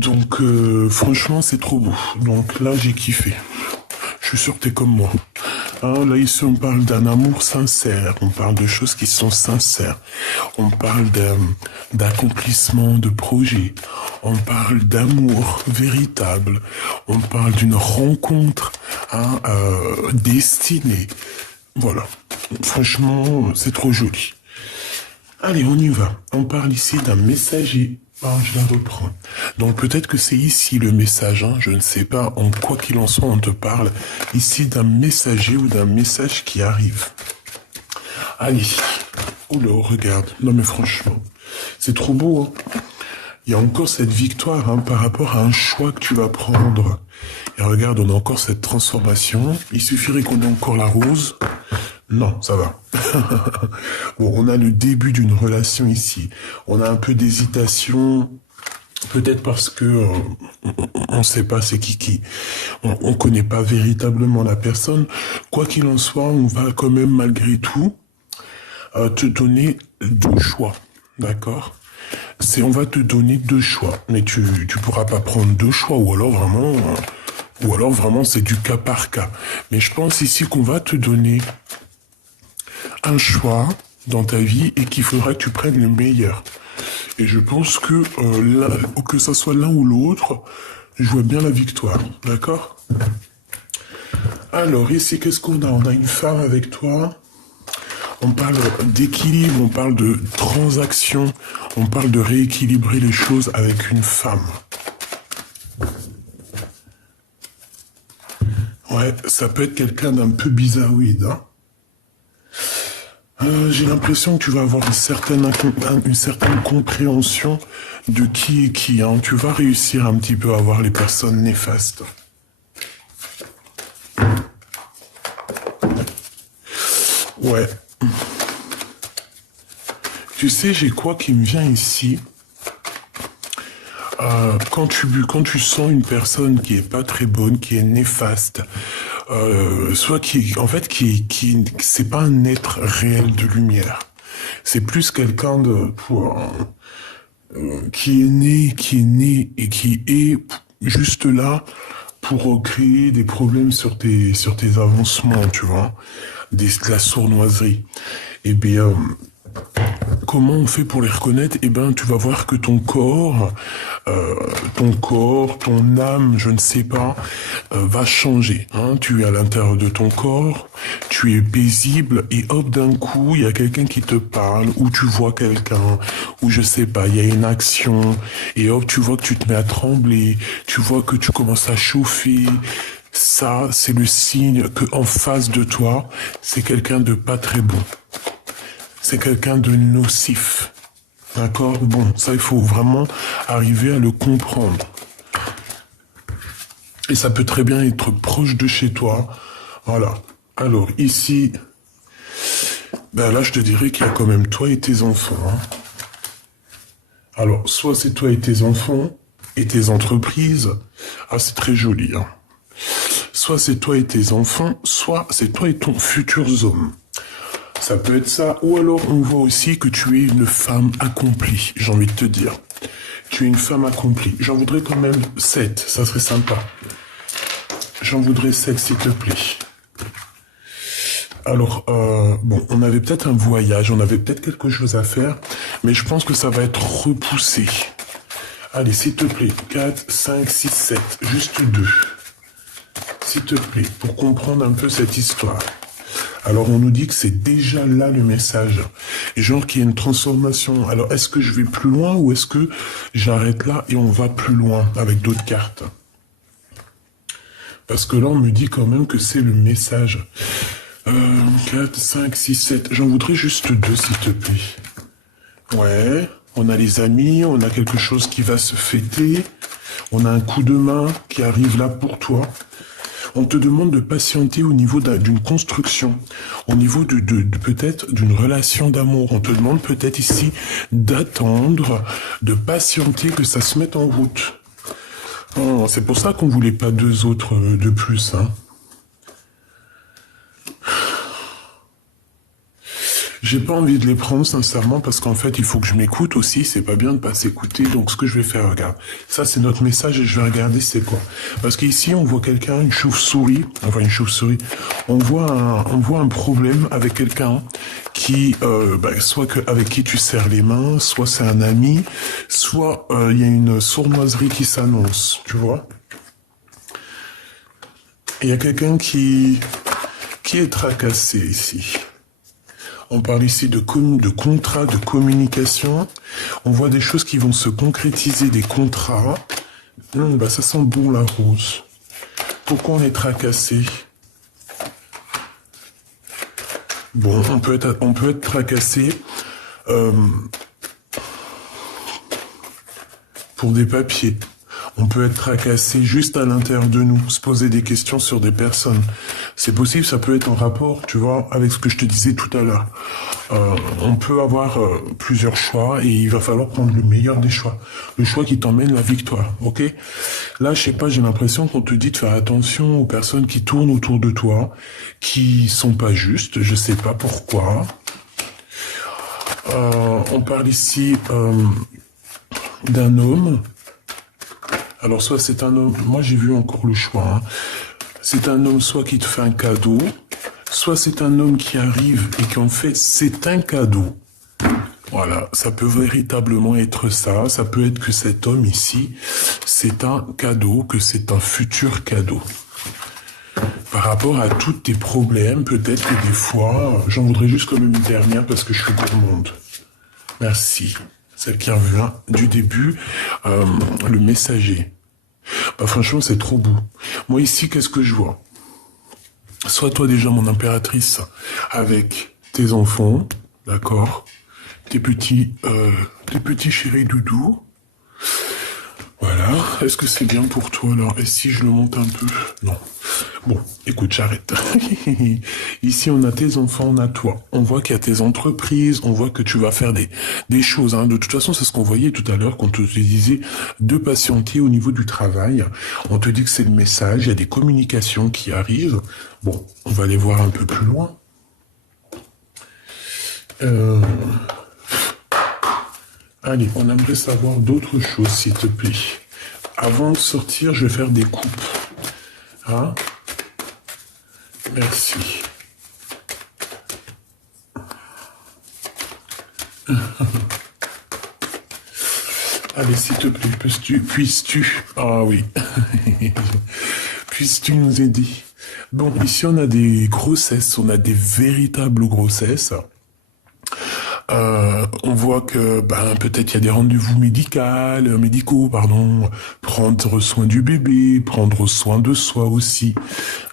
Donc, franchement, c'est trop beau. Donc là, j'ai kiffé. Je suis sûr que t'es comme moi. Hein, là, ici, on parle d'un amour sincère. On parle de choses qui sont sincères. On parle d'accomplissement de projets. On parle d'amour véritable. On parle d'une rencontre destinée. Voilà. Franchement, c'est trop joli. Allez, on y va. On parle ici d'un messager. Ah, je la reprends. Donc peut-être que c'est ici le message, hein, je ne sais pas. En quoi qu'il en soit, on te parle ici d'un messager ou d'un message qui arrive. Allez. Oula, regarde. Non mais franchement, c'est trop beau. Hein. Il y a encore cette victoire par rapport à un choix que tu vas prendre. Et regarde, on a encore cette transformation. Il suffirait qu'on ait encore la rose. Non, ça va. Bon, on a le début d'une relation ici. On a un peu d'hésitation, peut-être parce que on sait pas c'est qui. On connaît pas véritablement la personne. Quoi qu'il en soit, on va quand même malgré tout te donner deux choix, d'accord? On va te donner deux choix, mais tu pourras pas prendre deux choix, ou alors vraiment c'est du cas par cas. Mais je pense ici qu'on va te donner un choix dans ta vie et qu'il faudra que tu prennes le meilleur. Et je pense que que ça soit l'un ou l'autre, je vois bien la victoire, d'accord? Alors ici, qu'est-ce qu'on a? On a une femme avec toi. On parle d'équilibre, on parle de transaction, on parle de rééquilibrer les choses avec une femme. Ouais, ça peut être quelqu'un d'un peu bizarroïde, hein. J'ai l'impression que tu vas avoir une certaine compréhension de qui est qui. Hein. Tu vas réussir un petit peu à voir les personnes néfastes. Ouais. Tu sais, j'ai quoi qui me vient ici? Quand tu sens une personne qui est pas très bonne, qui est néfaste, soit c'est pas un être réel de lumière. C'est plus quelqu'un qui est né et qui est juste là pour créer des problèmes sur tes avancements, tu vois, de la sournoiserie. Eh bien, comment on fait pour les reconnaître? Eh ben, tu vas voir que ton corps, ton âme, je ne sais pas, va changer. Hein. Tu es à l'intérieur de ton corps, tu es paisible et hop, d'un coup, il y a quelqu'un qui te parle ou tu vois quelqu'un ou je sais pas, il y a une action et hop, tu vois que tu te mets à trembler, tu vois que tu commences à chauffer. Ça, c'est le signe que en face de toi, c'est quelqu'un de pas très bon. C'est quelqu'un de nocif. D'accord? Bon, ça, il faut vraiment arriver à le comprendre. Et ça peut très bien être proche de chez toi. Voilà. Alors, ici, ben là, je te dirais qu'il y a quand même toi et tes enfants. Hein. Alors, soit c'est toi et tes enfants et tes entreprises. Ah, c'est très joli. Hein. Soit c'est toi et tes enfants, soit c'est toi et ton futur homme. Ça peut être ça, ou alors on voit aussi que tu es une femme accomplie, j'ai envie de te dire. Tu es une femme accomplie. J'en voudrais quand même 7, ça serait sympa. J'en voudrais 7, s'il te plaît. Alors, bon, on avait peut-être un voyage, on avait peut-être quelque chose à faire, mais je pense que ça va être repoussé. Allez, s'il te plaît, 4, 5, 6, 7, juste 2. S'il te plaît, pour comprendre un peu cette histoire. Alors on nous dit que c'est déjà là le message. Et genre qu'il y a une transformation. Alors est-ce que je vais plus loin ou est-ce que j'arrête là et on va plus loin avec d'autres cartes? Parce que là on me dit quand même que c'est le message. 4, 5, 6, 7. J'en voudrais juste 2 s'il te plaît. Ouais, on a les amis, on a quelque chose qui va se fêter. On a un coup de main qui arrive là pour toi. On te demande de patienter au niveau d'une construction, au niveau de peut-être d'une relation d'amour. On te demande peut-être ici d'attendre, de patienter que ça se mette en route. Oh, c'est pour ça qu'on voulait pas 2 autres de plus. Hein. J'ai pas envie de les prendre sincèrement parce qu'en fait il faut que je m'écoute aussi, c'est pas bien de pas s'écouter, donc ce que je vais faire, regarde, ça c'est notre message et je vais regarder c'est quoi. Parce qu'ici on voit quelqu'un, une chauve-souris, enfin une chauve-souris, on voit un problème avec quelqu'un qui, soit avec qui tu serres les mains, soit c'est un ami, soit il y a une sournoiserie qui s'annonce, tu vois. Il y a quelqu'un qui est tracassé ici. On parle ici de contrat, de communication. On voit des choses qui vont se concrétiser, des contrats. Ça sent bon la rose. Pourquoi on est tracassé? Bon, on peut être tracassé pour des papiers. On peut être tracassé juste à l'intérieur de nous, se poser des questions sur des personnes. C'est possible, ça peut être en rapport, tu vois, avec ce que je te disais tout à l'heure. On peut avoir plusieurs choix et il va falloir prendre le meilleur des choix. Le choix qui t'emmène la victoire, ok? Là, je sais pas, j'ai l'impression qu'on te dit de faire attention aux personnes qui tournent autour de toi, qui sont pas justes, je sais pas pourquoi. On parle ici d'un homme. Alors, soit c'est un homme, moi j'ai vu encore le choix, hein. C'est un homme soit qui te fait un cadeau, soit c'est un homme qui arrive et qui en fait, c'est un cadeau. Voilà, ça peut véritablement être ça, ça peut être que cet homme ici, c'est un cadeau, que c'est un futur cadeau. Par rapport à tous tes problèmes, peut-être que des fois, j'en voudrais juste comme une dernière parce que je suis gourmande. Merci. Celle qui revient du début, le messager. Franchement, c'est trop beau. Moi, ici, qu'est-ce que je vois? Soit toi, déjà, mon impératrice, avec tes enfants, d'accord? Tes petits chéris doudous. Voilà. Est-ce que c'est bien pour toi, alors? Et si je le monte un peu? Non. Bon, écoute, j'arrête. Ici, on a tes enfants, on a toi. On voit qu'il y a tes entreprises, on voit que tu vas faire des choses. Hein. De toute façon, c'est ce qu'on voyait tout à l'heure quand on te disait de patienter au niveau du travail. On te dit que c'est le message, il y a des communications qui arrivent. Bon, on va aller voir un peu plus loin. Allez, on aimerait savoir d'autres choses, s'il te plaît. Avant de sortir, je vais faire des coupes. Hein? Merci. Allez, s'il te plaît, puisses-tu... Ah oui. Puisses-tu nous aider? Bon, ici, on a des grossesses, on a des véritables grossesses. On voit que peut-être il y a des rendez-vous médicaux, prendre soin du bébé, prendre soin de soi aussi.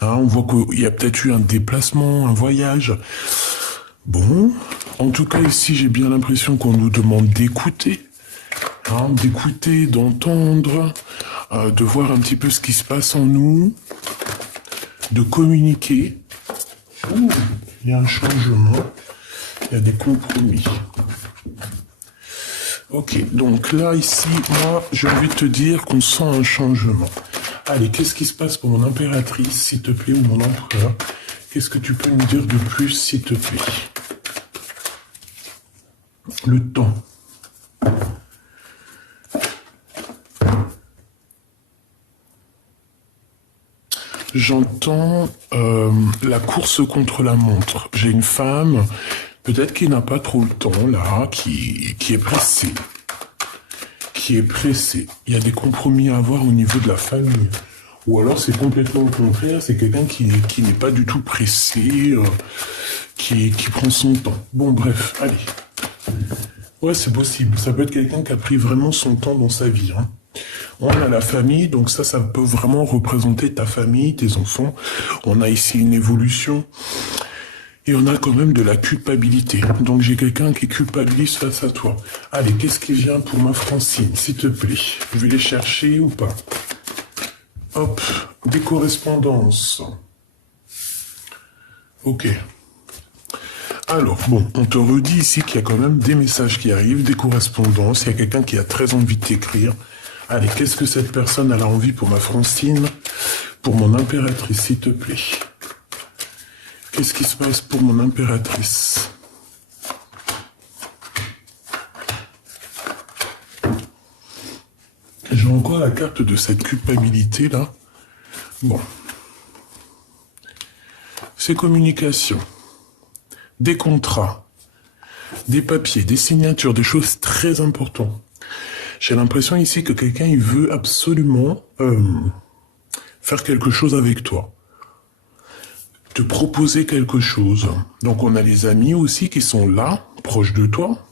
Hein, on voit qu'il y a peut-être eu un déplacement, un voyage. Bon, en tout cas ici j'ai bien l'impression qu'on nous demande d'écouter, hein, d'écouter, d'entendre, de voir un petit peu ce qui se passe en nous, de communiquer. Ouh, il y a un changement. Il y a des compromis. Ok, donc là, ici, moi, j'ai envie de te dire qu'on sent un changement. Allez, qu'est-ce qui se passe pour mon impératrice, s'il te plaît, ou mon empereur? Qu'est-ce que tu peux me dire de plus, s'il te plaît? Le temps. J'entends la course contre la montre. J'ai une femme... Peut-être qu'il n'a pas trop le temps, là, qui est pressé. Il y a des compromis à avoir au niveau de la famille. Ou alors c'est complètement le contraire, c'est quelqu'un qui n'est pas du tout pressé, qui prend son temps. Bon, bref, allez. Ouais, c'est possible. Ça peut être quelqu'un qui a pris vraiment son temps dans sa vie. Hein. On a la famille, donc ça peut vraiment représenter ta famille, tes enfants. On a ici une évolution. Et on a quand même de la culpabilité. Donc j'ai quelqu'un qui culpabilise face à toi. Allez, qu'est-ce qui vient pour ma Francine, s'il te plaît? Je vais les chercher ou pas? Hop, des correspondances. Ok. Alors, bon, on te redit ici qu'il y a quand même des messages qui arrivent, des correspondances. Il y a quelqu'un qui a très envie de t'écrire. Allez, qu'est-ce que cette personne a envie pour ma Francine? Pour mon impératrice, s'il te plaît. Qu'est-ce qui se passe pour mon impératrice? encore la carte de cette culpabilité-là. Bon. C'est communication. Des contrats. Des papiers, des signatures, des choses très importantes. J'ai l'impression ici que quelqu'un, il veut absolument faire quelque chose avec toi. Te proposer quelque chose. Donc on a les amis aussi qui sont là, proches de toi.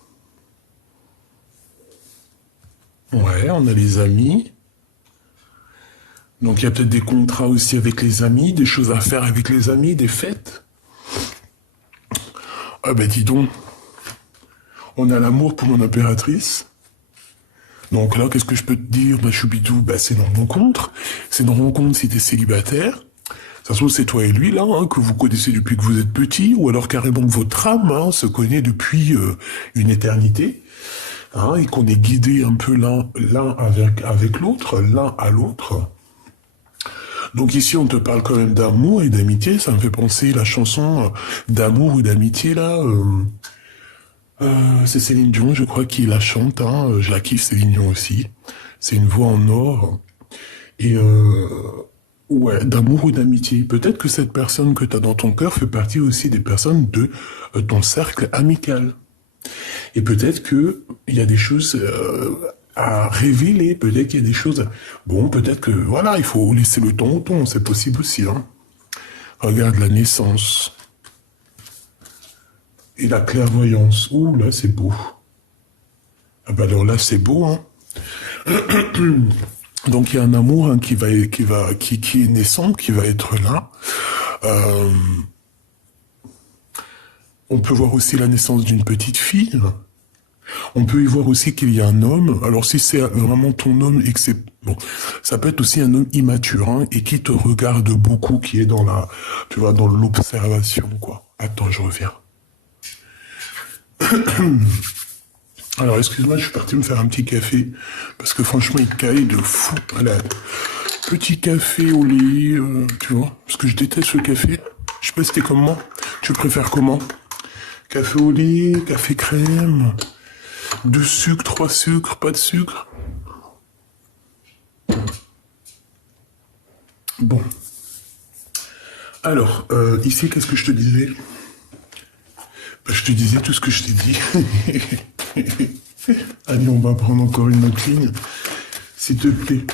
Ouais, on a les amis. Donc il y a peut-être des contrats aussi avec les amis, des choses à faire avec les amis, des fêtes. Ah ben dis donc, on a l'amour pour mon impératrice. Donc là, qu'est-ce que je peux te dire, ma choubidou? Bah c'est une rencontre. C'est une rencontre si t'es célibataire. Ça se trouve, c'est toi et lui, là, hein, que vous connaissez depuis que vous êtes petit, ou alors carrément que votre âme se connaît depuis une éternité, hein, et qu'on est guidé un peu l'un avec l'autre, l'un à l'autre. Donc ici, on te parle quand même d'amour et d'amitié. Ça me fait penser la chanson d'amour ou d'amitié, là. C'est Céline Dion, je crois, qui la chante. Hein. Je la kiffe, Céline Dion aussi. C'est une voix en or. Et ouais, d'amour ou d'amitié. Peut-être que cette personne que tu as dans ton cœur fait partie aussi des personnes de ton cercle amical. Et peut-être que il y a des choses à révéler. Peut-être qu'il y a des choses... Bon, peut-être que... Voilà, il faut laisser le temps au temps. C'est possible aussi. Hein. Regarde la naissance. Et la clairvoyance. Ouh, là, c'est beau. Ah bah alors là, c'est beau, hein. Donc il y a un amour hein, qui est naissant, qui va être là. On peut voir aussi la naissance d'une petite fille. On peut y voir aussi qu'il y a un homme. Alors si c'est vraiment ton homme et que c'est bon, ça peut être aussi un homme immature hein, et qui te regarde beaucoup, qui est dans la, tu vois, dans l'observation quoi. Attends, je reviens. Alors, excuse-moi, je suis parti me faire un petit café, parce que franchement, il caille de fou. Voilà. Petit café au lait, tu vois, parce que je déteste ce café. Je sais pas si t'es comme moi. Tu préfères comment? Café au lait, café crème, 2 sucres, 3 sucres, pas de sucre. Bon. Alors, ici, qu'est-ce que je te disais? Bah, je te disais tout ce que je t'ai dit. Allez, on va prendre encore une autre ligne, s'il te plaît.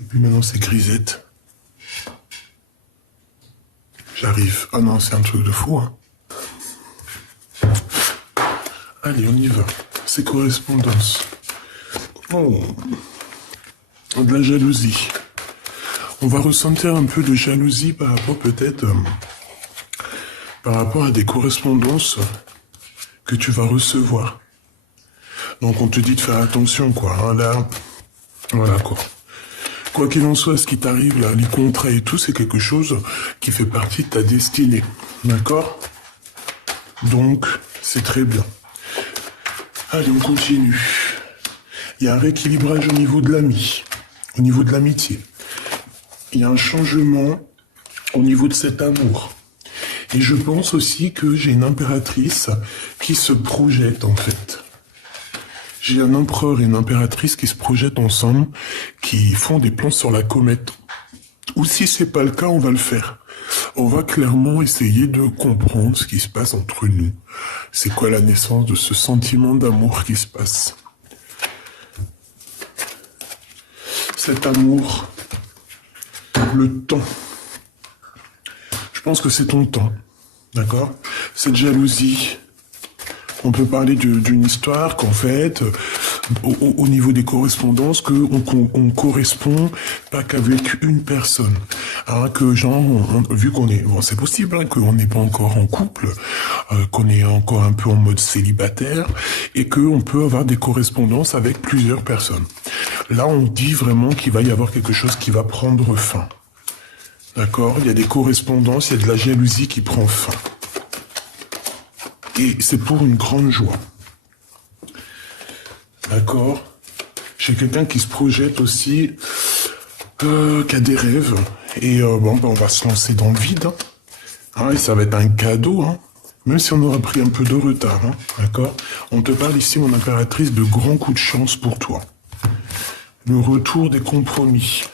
Et puis maintenant, c'est grisette. J'arrive. Ah non, c'est un truc de fou, hein. Allez, on y va. C'est correspondance. Oh. De la jalousie. On va ressentir un peu de jalousie par rapport peut-être... par rapport à des correspondances que tu vas recevoir. Donc on te dit de faire attention, quoi. Hein, là, voilà, quoi. Quoi qu'il en soit, ce qui t'arrive, là, les contrats et tout, c'est quelque chose qui fait partie de ta destinée. D'accord? Donc, c'est très bien. Allez, on continue. Il y a un rééquilibrage au niveau de l'ami, au niveau de l'amitié. Il y a un changement au niveau de cet amour. Et je pense aussi que j'ai une impératrice qui se projette, en fait. J'ai un empereur et une impératrice qui se projettent ensemble, qui font des plans sur la comète. Ou si c'est pas le cas, on va le faire. On va clairement essayer de comprendre ce qui se passe entre nous. C'est quoi la naissance de ce sentiment d'amour qui se passe? Cet amour, le temps. Je pense que c'est ton temps, d'accord? Cette jalousie, on peut parler d'une histoire qu'en fait, au niveau des correspondances, qu'on correspond pas qu'avec une personne. Hein, que genre, vu qu'on est... Bon, c'est possible, hein, qu'on n'est pas encore en couple, qu'on est encore un peu en mode célibataire, et qu'on peut avoir des correspondances avec plusieurs personnes. Là, on dit vraiment qu'il va y avoir quelque chose qui va prendre fin. D'accord? Il y a des correspondances, il y a de la jalousie qui prend fin. Et c'est pour une grande joie. D'accord? J'ai quelqu'un qui se projette aussi, qui a des rêves. Et bon, ben, on va se lancer dans le vide. Hein. Ah, et ça va être un cadeau, hein. Même si on aura pris un peu de retard. Hein. D'accord? On te parle ici, mon impératrice, de grands coups de chance pour toi. le retour des compromis.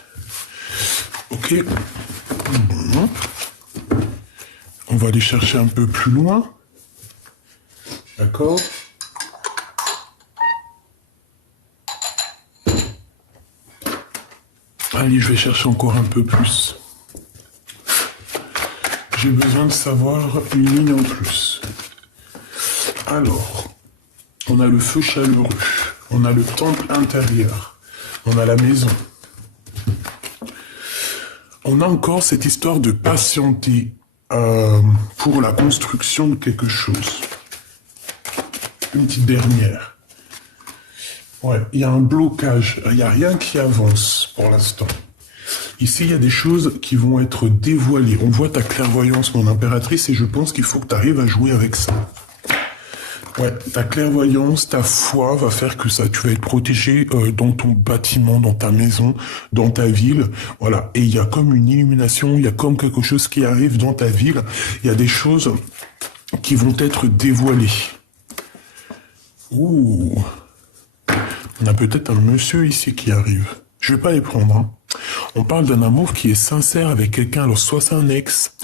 Ok. Bon. On va aller chercher un peu plus loin. D'accord. Allez, je vais chercher encore un peu plus. J'ai besoin de savoir une ligne en plus. Alors, on a le feu chaleureux, on a le temple intérieur, on a la maison. On a encore cette histoire de patienter pour la construction de quelque chose. Une petite dernière. Ouais, il y a un blocage, il n'y a rien qui avance pour l'instant. Ici, il y a des choses qui vont être dévoilées. On voit ta clairvoyance, mon impératrice, et je pense qu'il faut que tu arrives à jouer avec ça. Ouais, ta clairvoyance, ta foi va faire que ça, tu vas être protégé dans ton bâtiment, dans ta maison, dans ta ville. Voilà, et il y a comme une illumination, il y a comme quelque chose qui arrive dans ta ville. Il y a des choses qui vont être dévoilées. Ouh, on a peut-être un monsieur ici qui arrive. Je vais pas les prendre, hein. On parle d'un amour qui est sincère avec quelqu'un. Alors, soit c'est un ex,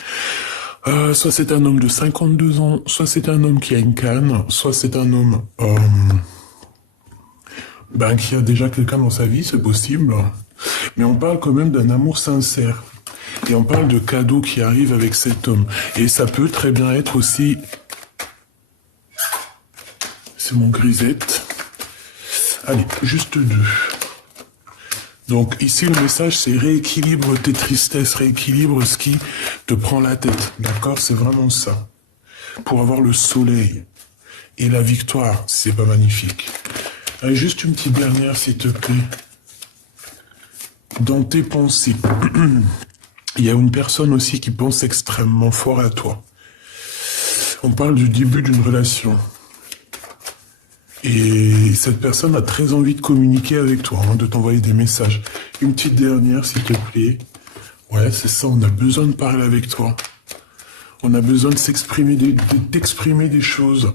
soit c'est un homme de 52 ans, soit c'est un homme qui a une canne, soit c'est un homme qui a déjà quelqu'un dans sa vie, c'est possible. Mais on parle quand même d'un amour sincère. Et on parle de cadeaux qui arrivent avec cet homme. Et ça peut très bien être aussi... C'est mon grisette. Allez, juste deux. Donc ici le message c'est rééquilibre tes tristesses, rééquilibre ce qui te prend la tête, d'accord? C'est vraiment ça. Pour avoir le soleil et la victoire, c'est pas magnifique. Allez, juste une petite dernière s'il te plaît. Dans tes pensées, il y a une personne aussi qui pense extrêmement fort à toi. On parle du début d'une relation. Et cette personne a très envie de communiquer avec toi, hein, de t'envoyer des messages. Une petite dernière, s'il te plaît. Ouais, c'est ça, on a besoin de parler avec toi. On a besoin de s'exprimer, d'exprimer des choses.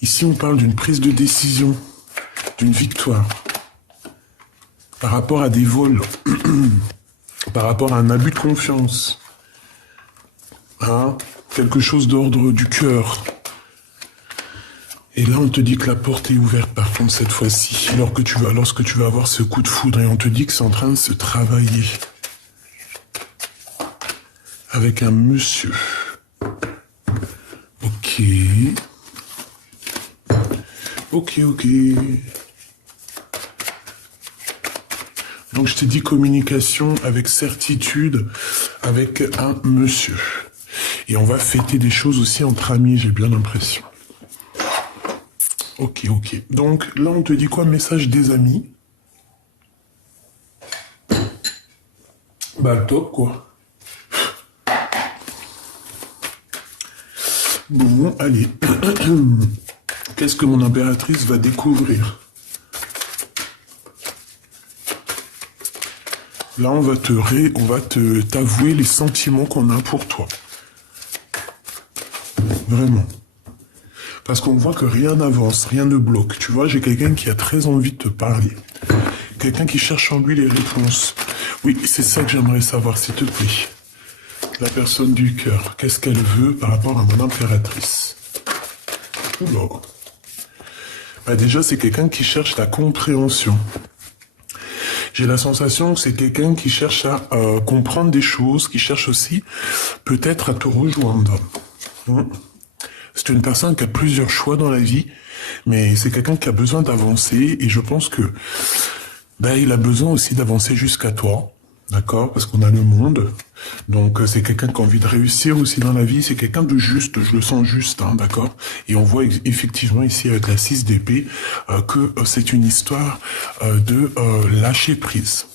Ici, on parle d'une prise de décision, d'une victoire. Par rapport à des vols, par rapport à un abus de confiance. Hein, quelque chose d'ordre du cœur. Et là, on te dit que la porte est ouverte, par contre, cette fois-ci, lorsque tu vas avoir ce coup de foudre, et on te dit que c'est en train de se travailler avec un monsieur. Ok. Ok. Donc, je t'ai dit communication avec certitude avec un monsieur. Et on va fêter des choses aussi entre amis, j'ai bien l'impression. Ok. Donc, là, on te dit quoi? Message des amis. Bah, top, quoi. Bon, allez. Qu'est-ce que mon impératrice va découvrir? Là, on va t'avouer les sentiments qu'on a pour toi. Vraiment. Parce qu'on voit que rien n'avance, rien ne bloque. Tu vois, j'ai quelqu'un qui a très envie de te parler. Quelqu'un qui cherche en lui les réponses. Oui, c'est ça que j'aimerais savoir, s'il te plaît. La personne du cœur, qu'est-ce qu'elle veut par rapport à mon impératrice? Oula. Bah déjà, c'est quelqu'un qui cherche la compréhension. J'ai la sensation que c'est quelqu'un qui cherche à comprendre des choses, qui cherche aussi peut-être à te rejoindre. C'est une personne qui a plusieurs choix dans la vie, mais c'est quelqu'un qui a besoin d'avancer, et je pense que il a besoin aussi d'avancer jusqu'à toi, d'accord? Parce qu'on a le monde, donc c'est quelqu'un qui a envie de réussir aussi dans la vie, c'est quelqu'un de juste, je le sens juste, hein, d'accord? Et on voit effectivement ici avec la 6 d'épée que c'est une histoire de lâcher prise.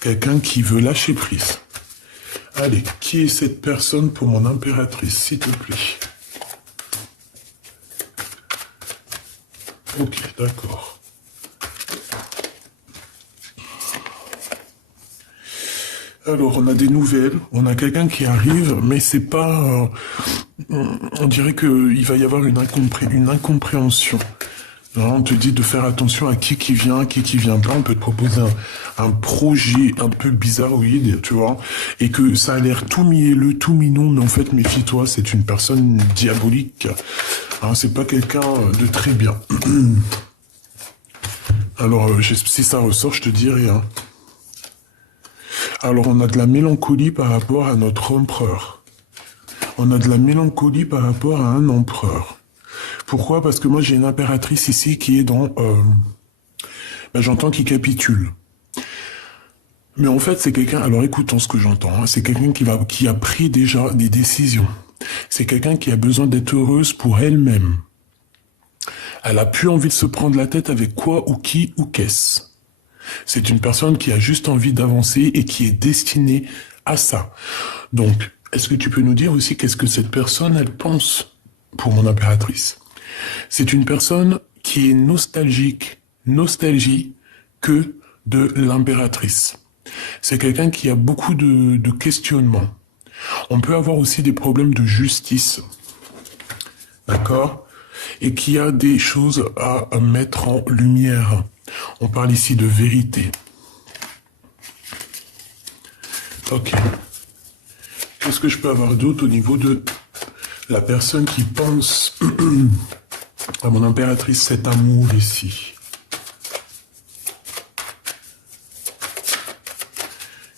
Quelqu'un qui veut lâcher prise. Allez, qui est cette personne pour mon impératrice, s'il te plaît? Ok, d'accord. Alors, on a des nouvelles, on a quelqu'un qui arrive, mais c'est pas... on dirait qu'il va y avoir une incompréhension. Non, on te dit de faire attention à qui vient, à qui vient pas. On peut te proposer un projet un peu bizarroïde, tu vois, et que ça a l'air tout mielleux, tout mignon, mais en fait, méfie-toi, c'est une personne diabolique. Hein, c'est pas quelqu'un de très bien. Alors, si ça ressort, je te dirai. Hein. Alors, on a de la mélancolie par rapport à notre empereur. On a de la mélancolie par rapport à un empereur. Pourquoi? Parce que moi, j'ai une impératrice ici qui est dans... j'entends qu'il capitule. Mais en fait, c'est quelqu'un... Alors, écoutons ce que j'entends. Hein, c'est quelqu'un qui a pris déjà des décisions. C'est quelqu'un qui a besoin d'être heureuse pour elle-même. Elle a plus envie de se prendre la tête avec quoi ou qui ou qu'est-ce. C'est une personne qui a juste envie d'avancer et qui est destinée à ça. Donc, est-ce que tu peux nous dire aussi qu'est-ce que cette personne, elle pense pour mon impératrice? C'est une personne qui est nostalgie que de l'impératrice. C'est quelqu'un qui a beaucoup de questionnements. On peut avoir aussi des problèmes de justice. D'accord? Et qui a des choses à mettre en lumière. On parle ici de vérité. Ok. Qu'est-ce que je peux avoir d'autre au niveau de la personne qui pense à mon impératrice, cet amour ici?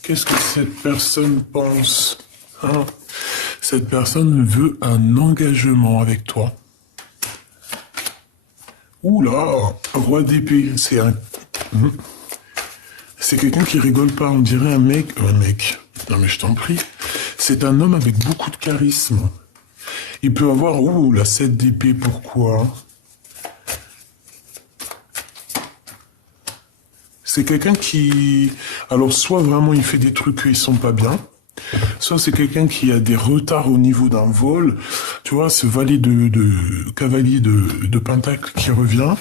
Qu'est-ce que cette personne pense? Hein? Cette personne veut un engagement avec toi. Ouh là, roi d'épée, c'est un... C'est quelqu'un qui rigole pas, on dirait un mec... non mais je t'en prie. C'est un homme avec beaucoup de charisme. Il peut avoir... Ouh, la 7 d'épée, pourquoi? C'est quelqu'un qui... Alors, soit vraiment il fait des trucs qui sont pas bien, soit c'est quelqu'un qui a des retards au niveau d'un vol. Tu vois, ce valet cavalier de pentacle qui revient.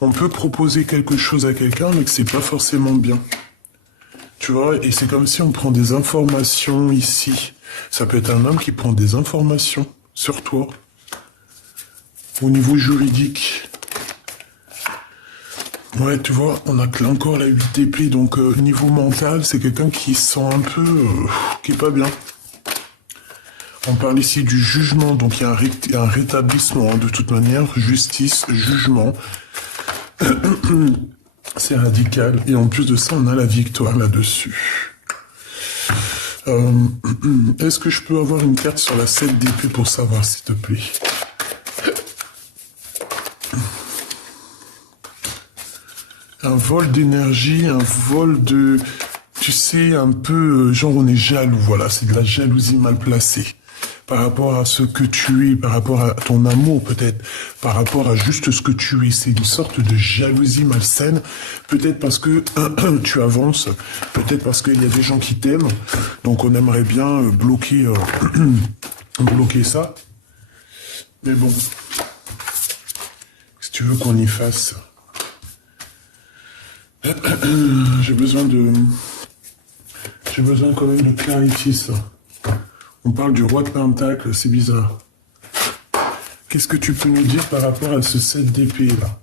On peut proposer quelque chose à quelqu'un, mais que c'est pas forcément bien. Tu vois, et c'est comme si on prend des informations ici. Ça peut être un homme qui prend des informations sur toi. Au niveau juridique. Ouais, tu vois, on a encore la 8 d'épée, donc niveau mental, c'est quelqu'un qui sent un peu... qui est pas bien. On parle ici du jugement, donc il y a un rétablissement, hein, de toute manière, justice, jugement. C'est radical, et en plus de ça, on a la victoire là-dessus. Est-ce que je peux avoir une carte sur la 7 d'épée pour savoir, s'il te plaît? Un vol d'énergie, un vol de... Tu sais, un peu... genre, on est jaloux, voilà. C'est de la jalousie mal placée. Par rapport à ce que tu es, par rapport à ton amour, peut-être. Par rapport à juste ce que tu es. C'est une sorte de jalousie malsaine. Peut-être parce que tu avances. Peut-être parce qu'il y a des gens qui t'aiment. Donc, on aimerait bien bloquer ça. Mais bon. Si tu veux qu'on y fasse... J'ai besoin quand même de clarifier ça. On parle du roi de pentacle, c'est bizarre. Qu'est-ce que tu peux nous dire par rapport à ce 7 d'épée là?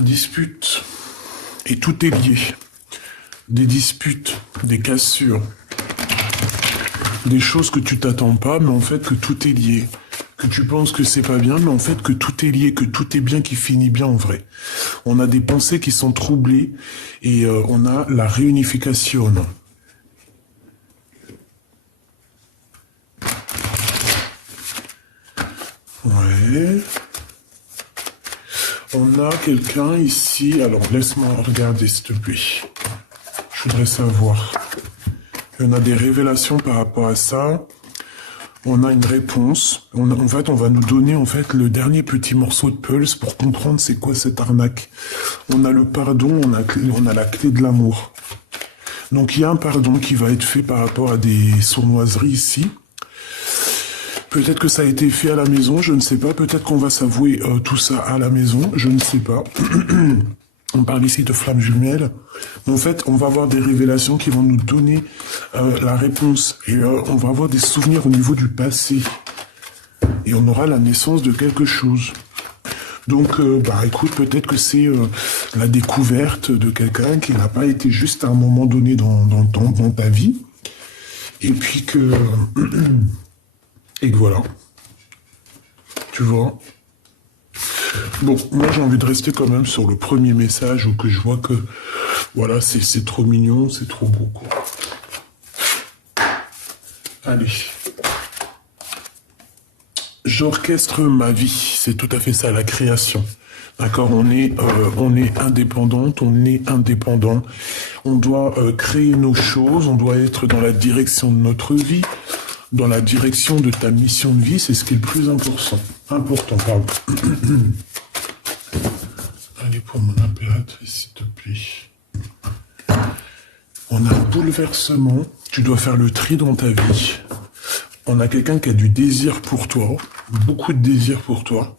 Dispute. Et tout est lié. Des disputes, des cassures, des choses que tu t'attends pas, mais en fait que tout est lié. Que tu penses que c'est pas bien, mais en fait que tout est lié, que tout est bien qui finit bien en vrai. On a des pensées qui sont troublées et on a la réunification. Ouais. On a quelqu'un ici, alors laisse-moi regarder s'il te plaît. Je voudrais savoir. On a des révélations par rapport à ça. On a une réponse. En fait, on va nous donner en fait le dernier petit morceau de pulse pour comprendre c'est quoi cette arnaque. On a le pardon, on a la clé de l'amour. Donc il y a un pardon qui va être fait par rapport à des sournoiseries ici. Peut-être que ça a été fait à la maison, je ne sais pas. Peut-être qu'on va s'avouer tout ça à la maison, je ne sais pas. On parle ici de flammes jumelles. En fait, on va avoir des révélations qui vont nous donner la réponse. Et on va avoir des souvenirs au niveau du passé. Et on aura la naissance de quelque chose. Donc, écoute, peut-être que c'est la découverte de quelqu'un qui n'a pas été juste à un moment donné dans ta vie. Et puis que... et que voilà. Tu vois. Bon, moi j'ai envie de rester quand même sur le premier message où que je vois que... Voilà, c'est trop mignon, c'est trop beau, quoi. Allez. J'orchestre ma vie, c'est tout à fait ça, la création. D'accord, on est indépendante, on est indépendant. On doit créer nos choses, on doit être dans la direction de notre vie, dans la direction de ta mission de vie, c'est ce qui est le plus important. Pardon. Allez, pour mon impératrice, s'il te plaît. On a un bouleversement, tu dois faire le tri dans ta vie. On a quelqu'un qui a du désir pour toi, beaucoup de désir pour toi.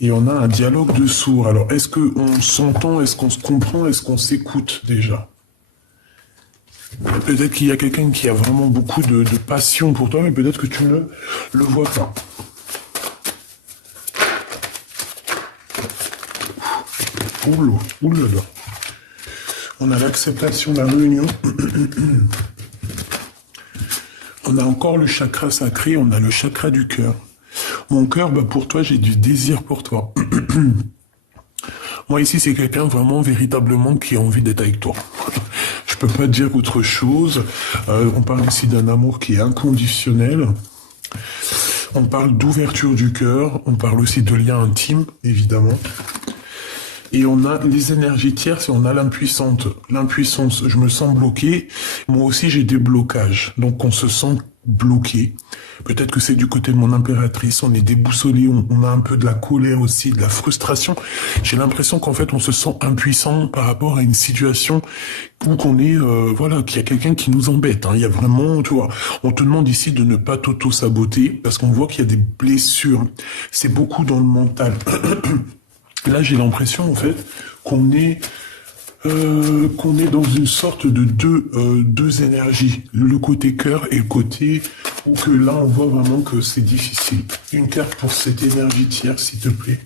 Et on a un dialogue de sourds. Alors, est-ce qu'on s'entend, est-ce qu'on se comprend, est-ce qu'on s'écoute déjà? Peut-être qu'il y a quelqu'un qui a vraiment beaucoup de passion pour toi, mais peut-être que tu ne le vois pas. Oulala. On a l'acceptation de la réunion. On a encore le chakra sacré, on a le chakra du cœur. Mon cœur, pour toi, j'ai du désir pour toi. Moi, ici, c'est quelqu'un vraiment, véritablement, qui a envie d'être avec toi. Je peux pas dire autre chose. On parle ici d'un amour qui est inconditionnel. On parle d'ouverture du cœur. On parle aussi de lien intime, évidemment. Et on a les énergies tierces et on a l'impuissance. L'impuissance, je me sens bloqué. Moi aussi, j'ai des blocages. Donc, on se sent bloqué. Peut-être que c'est du côté de mon impératrice. On est déboussolé. On a un peu de la colère aussi, de la frustration. J'ai l'impression qu'en fait, on se sent impuissant par rapport à une situation où qu'on est, qu'il y a quelqu'un qui nous embête. Il y a vraiment, tu vois, on te demande ici de ne pas t'auto-saboter parce qu'on voit qu'il y a des blessures. C'est beaucoup dans le mental. Là, j'ai l'impression, en fait, qu'on est dans une sorte de deux énergies. Le côté cœur et le côté où que là, on voit vraiment que c'est difficile. Une carte pour cette énergie tierce, s'il te plaît.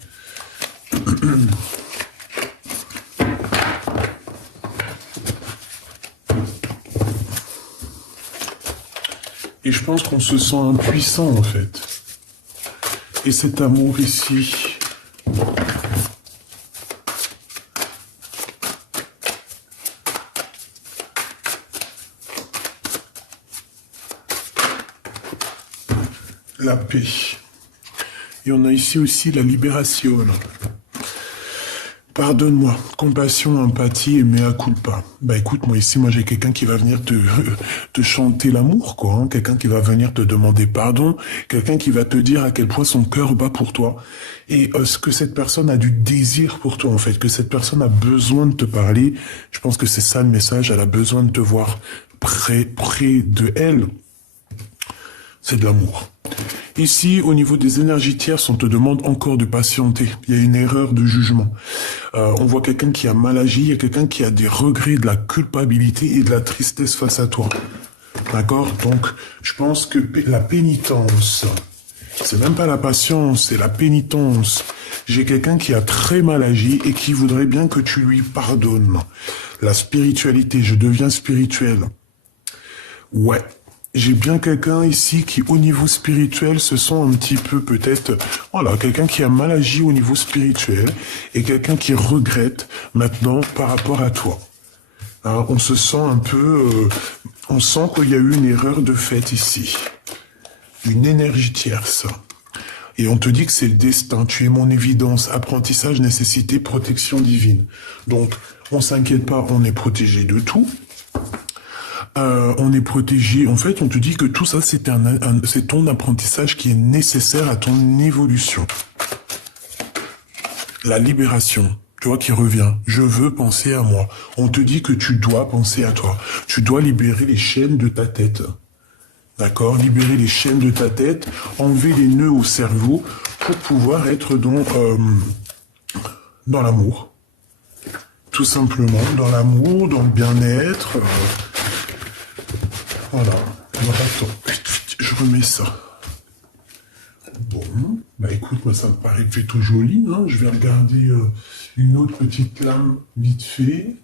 Et je pense qu'on se sent impuissant, en fait. Et cet amour ici... la paix. Et on a ici aussi la libération. Pardonne-moi, compassion, empathie et mea culpa. Écoute, moi ici, j'ai quelqu'un qui va venir te chanter l'amour, quoi. Quelqu'un qui va venir te demander pardon, quelqu'un qui va te dire à quel point son cœur bat pour toi. Et ce que cette personne a du désir pour toi, en fait, que cette personne a besoin de te parler. Je pense que c'est ça le message, elle a besoin de te voir près de elle. C'est de l'amour. Ici, au niveau des énergies tierces, on te demande encore de patienter. Il y a une erreur de jugement. On voit quelqu'un qui a mal agi, il y a quelqu'un qui a des regrets, de la culpabilité et de la tristesse face à toi. D'accord? Donc, je pense que la pénitence, c'est même pas la patience, c'est la pénitence. J'ai quelqu'un qui a très mal agi et qui voudrait bien que tu lui pardonnes. La spiritualité, je deviens spirituel. Ouais. J'ai bien quelqu'un ici qui, au niveau spirituel, se sent un petit peu peut-être... Voilà, quelqu'un qui a mal agi au niveau spirituel et quelqu'un qui regrette maintenant par rapport à toi. Alors, on se sent un peu... on sent qu'il y a eu une erreur de fait ici. Une énergie tierce. Et on te dit que c'est le destin, tu es mon évidence, apprentissage, nécessité, protection divine. Donc, on s'inquiète pas, on est protégé de tout. On est protégé. En fait, on te dit que tout ça, c'est ton apprentissage qui est nécessaire à ton évolution. La libération, tu vois, qui revient. Je veux penser à moi. On te dit que tu dois penser à toi. Tu dois libérer les chaînes de ta tête. D'accord? Libérer les chaînes de ta tête, enlever les nœuds au cerveau pour pouvoir être dans l'amour. tout simplement, dans l'amour, dans le bien-être. Voilà. Alors attends, je remets ça. Bon, bah écoute, moi ça me paraît plutôt joli, hein. Je vais regarder une autre petite lame vite fait.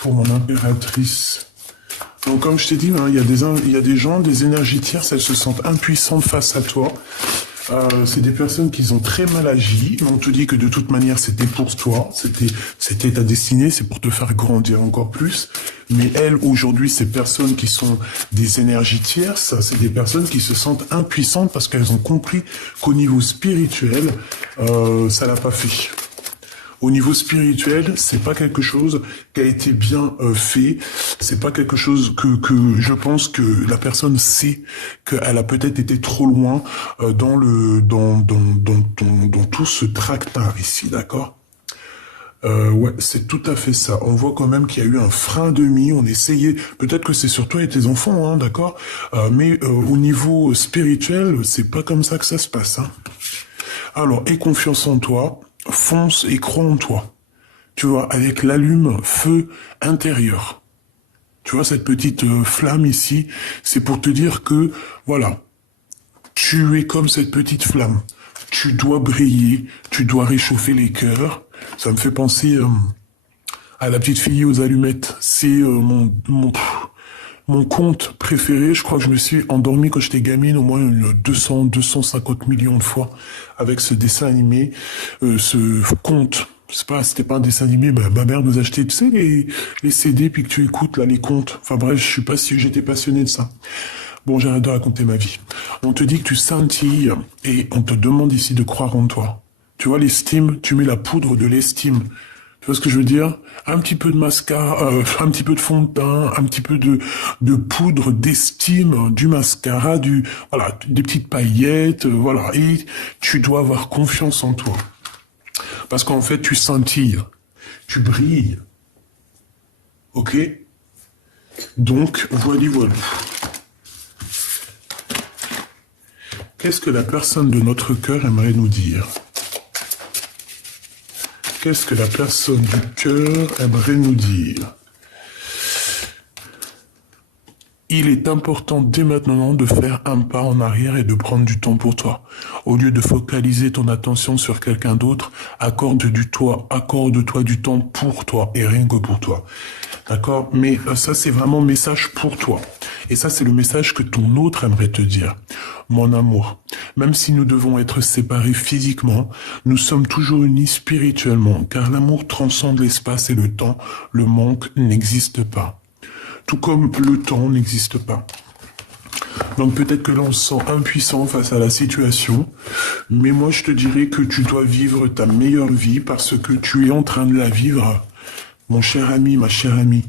Pour mon impératrice. Donc comme je t'ai dit, hein, il y a des gens, des énergies tierces, elles se sentent impuissantes face à toi. C'est des personnes qui ont très mal agi. On te dit que de toute manière, c'était pour toi, c'était ta destinée, c'est pour te faire grandir encore plus. Mais elles, aujourd'hui, ces personnes qui sont des énergies tierces, c'est des personnes qui se sentent impuissantes parce qu'elles ont compris qu'au niveau spirituel, ça l'a pas fait. Au niveau spirituel, c'est pas quelque chose qui a été bien fait. C'est pas quelque chose que je pense que la personne sait qu'elle a peut-être été trop loin dans tout ce tractard ici, d'accord? Ouais, c'est tout à fait ça. On voit quand même qu'il y a eu un frein de mie. On essayait, peut-être que c'est sur toi et tes enfants, hein, d'accord? Mais au niveau spirituel, c'est pas comme ça que ça se passe, hein. Alors, aie confiance en toi. Fonce et crois en toi. Tu vois, avec l'allume-feu intérieur. Tu vois, cette petite flamme ici, c'est pour te dire que, voilà, tu es comme cette petite flamme. Tu dois briller, tu dois réchauffer les cœurs. Ça me fait penser à la petite fille aux allumettes. C'est mon conte préféré. Je crois que je me suis endormi quand j'étais gamine au moins 250 millions de fois avec ce dessin animé, ce conte. C'était pas un dessin animé, ma mère nous achetait, tu sais, les CD, puis que tu écoutes, là, les contes. Enfin bref, je suis pas si j'étais passionné de ça. Bon, j'arrête de raconter ma vie. On te dit que tu scintilles et on te demande ici de croire en toi. Tu vois, l'estime, tu mets la poudre de l'estime. Tu vois ce que je veux dire? Un petit peu de mascara, un petit peu de fond de teint, un petit peu de poudre d'estime, du mascara, voilà, des petites paillettes, voilà. Et tu dois avoir confiance en toi. Parce qu'en fait, tu scintilles, tu brilles. Ok? Donc, voilà. Qu'est-ce que la personne de notre cœur aimerait nous dire? Qu'est-ce que la personne du cœur aimerait nous dire? Il est important dès maintenant de faire un pas en arrière et de prendre du temps pour toi. Au lieu de focaliser ton attention sur quelqu'un d'autre, accorde-toi du temps pour toi et rien que pour toi. D'accord? Mais ça, c'est vraiment un message pour toi. Et ça, c'est le message que ton autre aimerait te dire. Mon amour, même si nous devons être séparés physiquement, nous sommes toujours unis spirituellement, car l'amour transcende l'espace et le temps. Le manque n'existe pas. Tout comme le temps n'existe pas. Donc peut-être que l'on se sent impuissant face à la situation, mais moi je te dirais que tu dois vivre ta meilleure vie parce que tu es en train de la vivre. Mon cher ami, ma chère amie,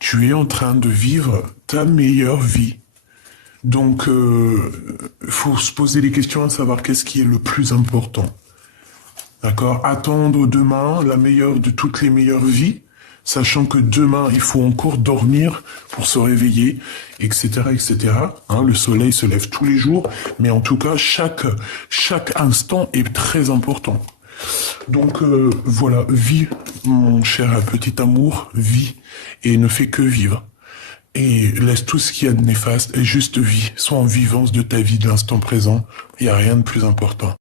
tu es en train de vivre ta meilleure vie. Donc, faut se poser des questions à savoir qu'est-ce qui est le plus important. D'accord? Attendre demain la meilleure de toutes les meilleures vies, sachant que demain, il faut encore dormir pour se réveiller, etc., etc. Hein, le soleil se lève tous les jours, mais en tout cas, chaque instant est très important. Donc, voilà, vis, mon cher petit amour, vis, et ne fais que vivre. Et laisse tout ce qu'il y a de néfaste et juste vis. Sois en vivance de ta vie de l'instant présent. Il n'y a rien de plus important.